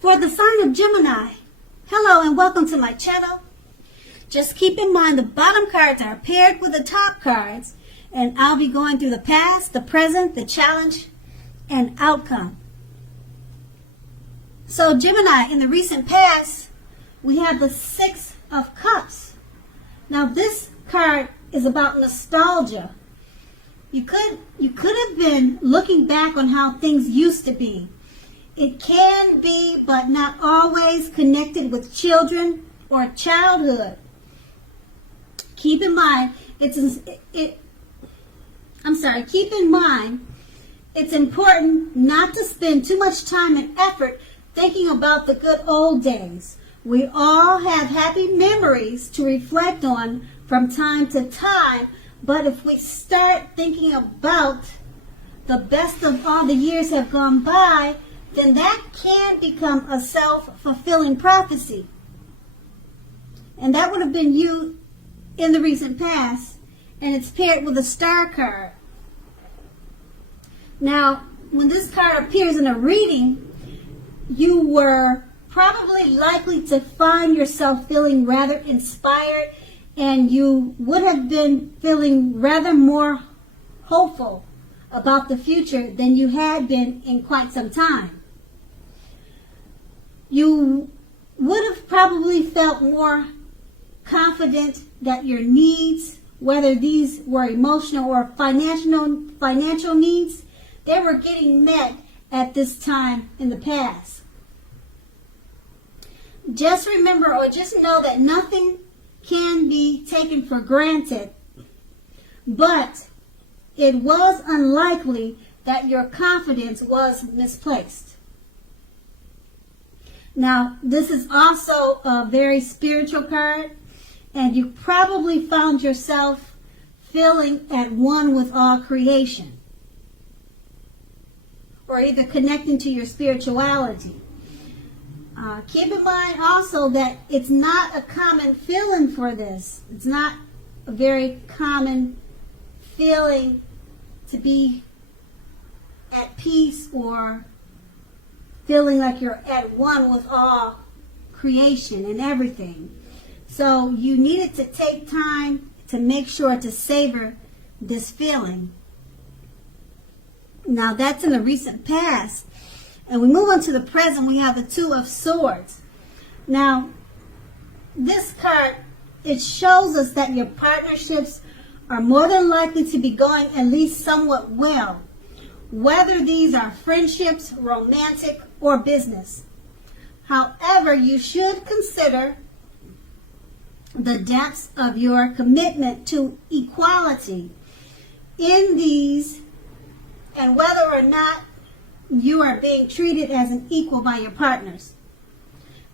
For the sign of Gemini, hello and welcome to my channel. Just keep in mind the bottom cards are paired with the top cards, and I'll be going through the past, the present, the challenge, and outcome. So Gemini, in the recent past, we have the Six of Cups. Now this card is about nostalgia. You could have been looking back on how things used to be. It can be, but not always, connected with children or childhood. Keep in mind, keep in mind, it's important not to spend too much time and effort thinking about the good old days. We all have happy memories to reflect on from time to time, but if we start thinking about the best of all the years have gone by, then that can become a self-fulfilling prophecy. And that would have been you in the recent past, and it's paired with a star card. Now, when this card appears in a reading, you were probably likely to find yourself feeling rather inspired, and you would have been feeling rather more hopeful about the future than you had been in quite some time. You would have probably felt more confident that your needs, whether these were emotional or financial needs, they were getting met at this time in the past. Just remember, or just know that nothing can be taken for granted, but it was unlikely that your confidence was misplaced. Now, this is also a very spiritual card, and you probably found yourself feeling at one with all creation, or either connecting to your spirituality. Keep in mind also that it's not a common feeling for this. It's not a very common feeling to be at peace or feeling like you're at one with all creation and everything. So you needed to take time to make sure to savor this feeling. Now that's in the recent past. And we move on to the present. We have the Two of Swords. Now, this card, it shows us that your partnerships are more than likely to be going at least somewhat well, whether these are friendships, romantic, or business. However, you should consider the depths of your commitment to equality in these, and whether or not you are being treated as an equal by your partners.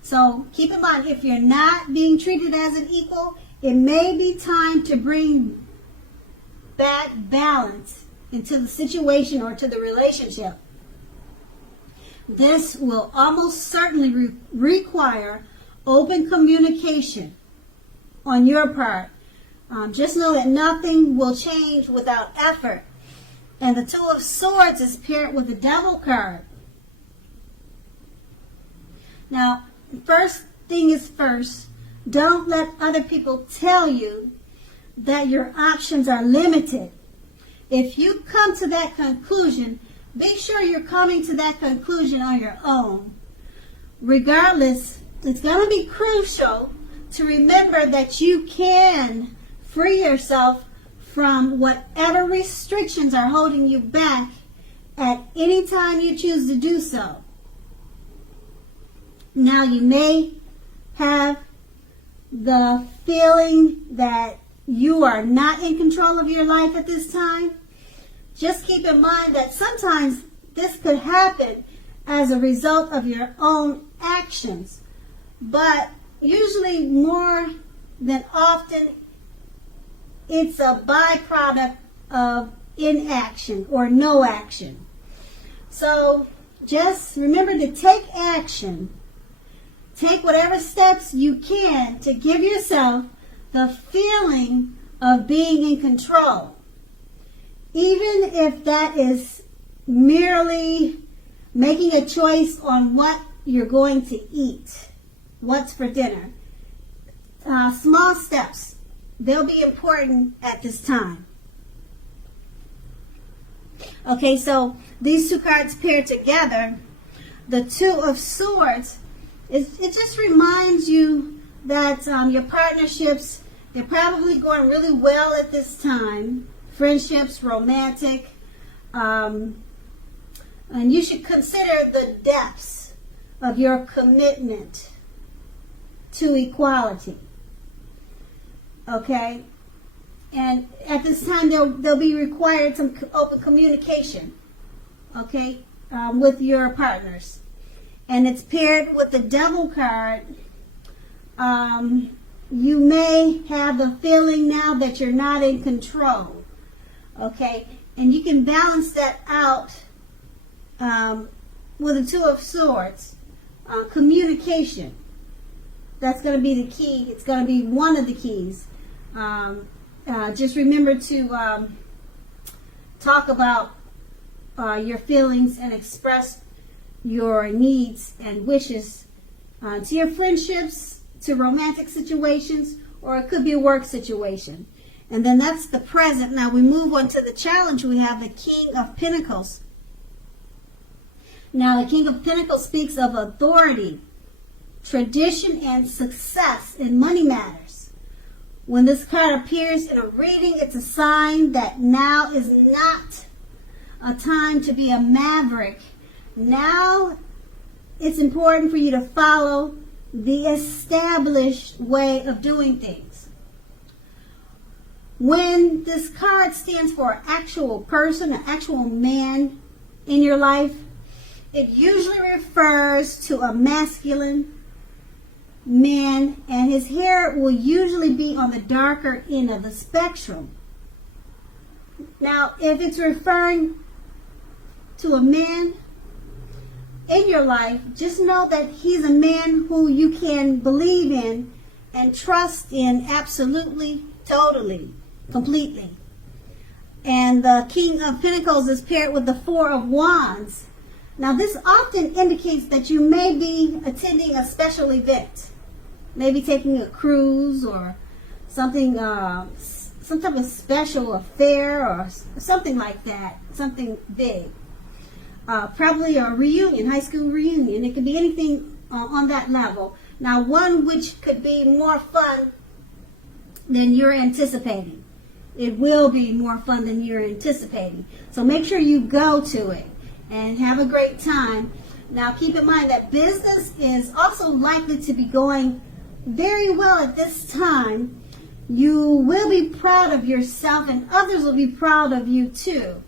So keep in mind, if you're not being treated as an equal, it may be time to bring back balance into the situation or to the relationship. This will almost certainly require open communication on your part. Just know that nothing will change without effort. And the Two of Swords is paired with the Devil card. Now, first thing is first, don't let other people tell you that your options are limited. If you come to that conclusion, be sure you're coming to that conclusion on your own. Regardless, it's going to be crucial to remember that you can free yourself from whatever restrictions are holding you back at any time you choose to do so. Now, you may have the feeling that you are not in control of your life at this time. Just keep in mind that sometimes this could happen as a result of your own actions, but usually more than often it's a byproduct of inaction or no action. So just remember to take action. Take whatever steps you can to give yourself the feeling of being in control. Even if that is merely making a choice on what you're going to eat. What's for dinner? Small steps. They'll be important at this time. Okay, so these two cards paired together, the Two of Swords, it just reminds you that your partnerships, they're probably going really well at this time. Friendships, romantic. And you should consider the depths of your commitment to equality. Okay? And at this time, they'll be required some open communication, okay, with your partners. And it's paired with the Devil card. You may have the feeling now that you're not in control, okay? And you can balance that out with the Two of Swords. Communication. That's going to be the key. It's going to be one of the keys. Just remember to talk about your feelings and express your needs and wishes to your friendships, to romantic situations, or it could be a work situation. And then that's the present. Now we move on to the challenge. We have the King of Pentacles. Now the King of Pentacles speaks of authority, tradition, and success in money matters. When this card appears in a reading, it's a sign that now is not a time to be a maverick. Now it's important for you to follow the established way of doing things. When this card stands for an actual person, an actual man in your life, it usually refers to a masculine man, and his hair will usually be on the darker end of the spectrum. Now, if it's referring to a man in your life, just know that he's a man who you can believe in and trust in absolutely, totally, completely. And the King of Pentacles is paired with the Four of Wands. Now, this often indicates that you may be attending a special event. Maybe taking a cruise or something, some type of special affair or something like that, something big. Probably a reunion, high school reunion. It could be anything on that level. Now, one which could be more fun than you're anticipating. It will be more fun than you're anticipating. So make sure you go to it and have a great time. Now, keep in mind that business is also likely to be going very well at this time. You will be proud of yourself and others will be proud of you too.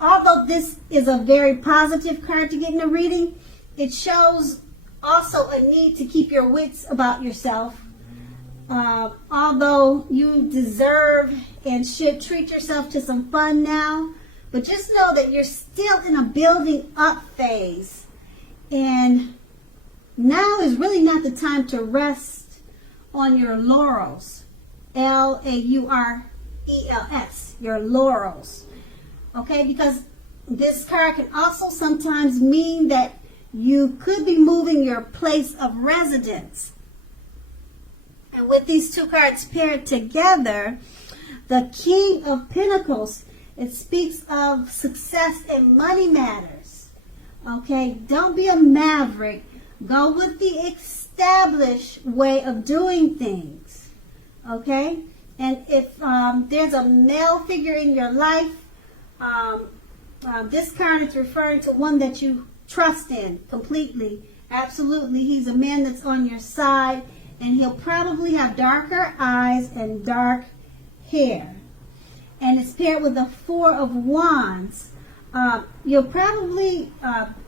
Although this is a very positive card to get in a reading, it shows also a need to keep your wits about yourself. Although you deserve and should treat yourself to some fun now, but just know that you're still in a building up phase. And now is really not the time to rest on your laurels. Laurels, your laurels. Okay, because this card can also sometimes mean that you could be moving your place of residence. And with these two cards paired together, the King of Pentacles, it speaks of success in money matters. Okay, don't be a maverick. Go with the established way of doing things. Okay? And if there's a male figure in your life, this card is referring to one that you trust in completely. Absolutely. He's a man that's on your side, and he'll probably have darker eyes and dark hair. And it's paired with the Four of Wands. You'll probably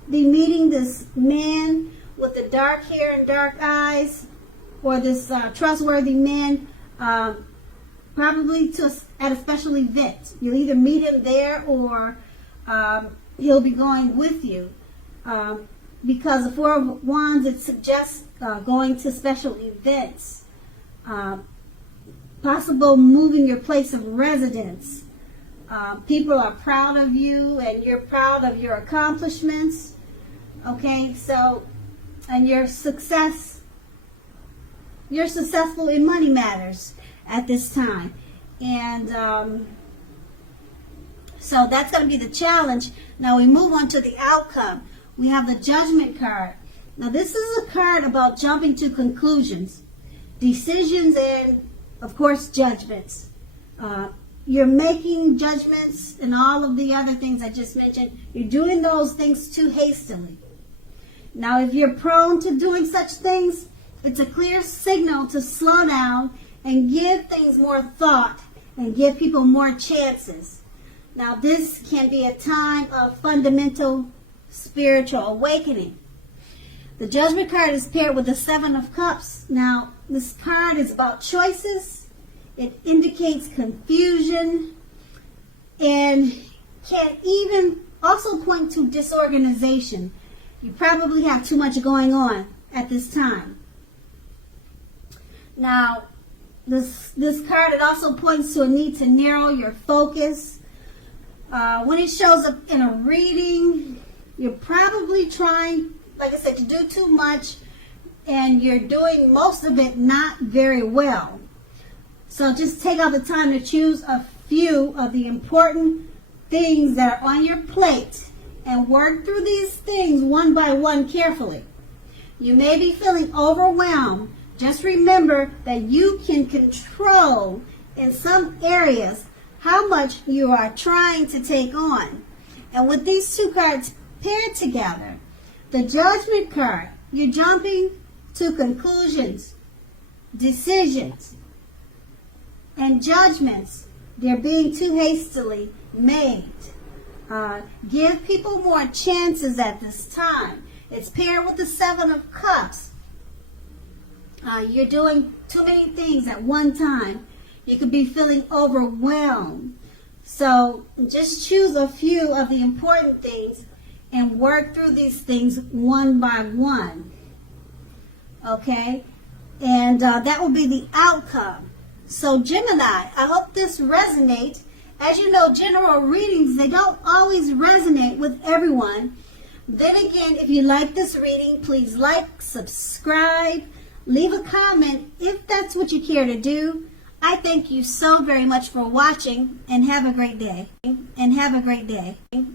be meeting this man with the dark hair and dark eyes, or this trustworthy man, probably at a special event. You'll either meet him there or he'll be going with you. Because the Four of Wands, it suggests going to special events, possible moving your place of residence. People are proud of you and you're proud of your accomplishments. Okay, so, and you're successful in money matters at this time. And so that's going to be the challenge. Now we move on to the outcome. We have the Judgment card. Now this is a card about jumping to conclusions, decisions, and of course judgments. You're making judgments and all of the other things I just mentioned. You're doing those things too hastily. Now if you're prone to doing such things, it's a clear signal to slow down and give things more thought and give people more chances. Now this can be a time of fundamental spiritual awakening. The Judgment card is paired with the Seven of Cups. Now this card is about choices. It indicates confusion and can even also point to disorganization. You probably have too much going on at this time. Now, this card, it also points to a need to narrow your focus. When it shows up in a reading, you're probably trying, like I said, to do too much, and you're doing most of it not very well. So just take out the time to choose a few of the important things that are on your plate and work through these things one by one carefully. You may be feeling overwhelmed. Just remember that you can control in some areas how much you are trying to take on. And with these two cards paired together, the Judgment card, you're jumping to conclusions, decisions, and judgments. They're being too hastily made. Give people more chances at this time. It's paired with the Seven of Cups. You're doing too many things at one time. You could be feeling overwhelmed. So just choose a few of the important things and work through these things one by one. Okay? And that will be the outcome. So Gemini, I hope this resonates. As you know, general readings, they don't always resonate with everyone. Then again, if you like this reading, please like, subscribe, leave a comment if that's what you care to do. I thank you so very much for watching, and have a great day.